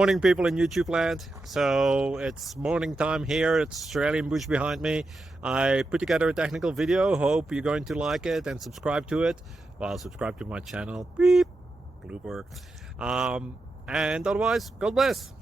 Morning, people in YouTube land. So it's morning time here. It's Australian bush behind me. I put together a technical video. Hope you're going to like it and subscribe to it. Well, subscribe to my channel. Beep. Blooper. And otherwise, God bless.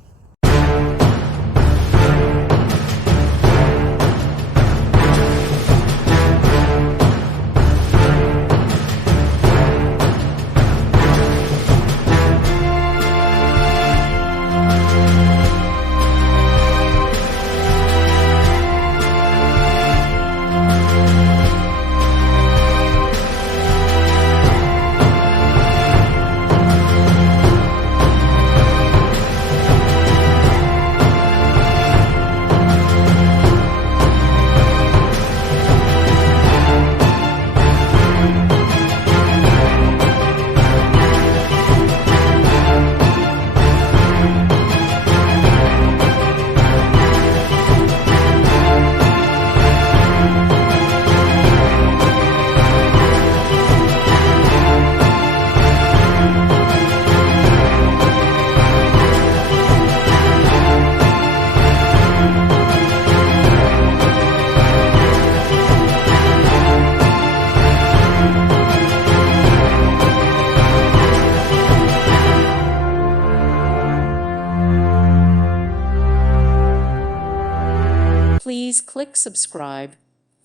Please click subscribe.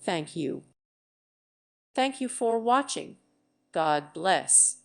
Thank you. Thank you for watching. God bless.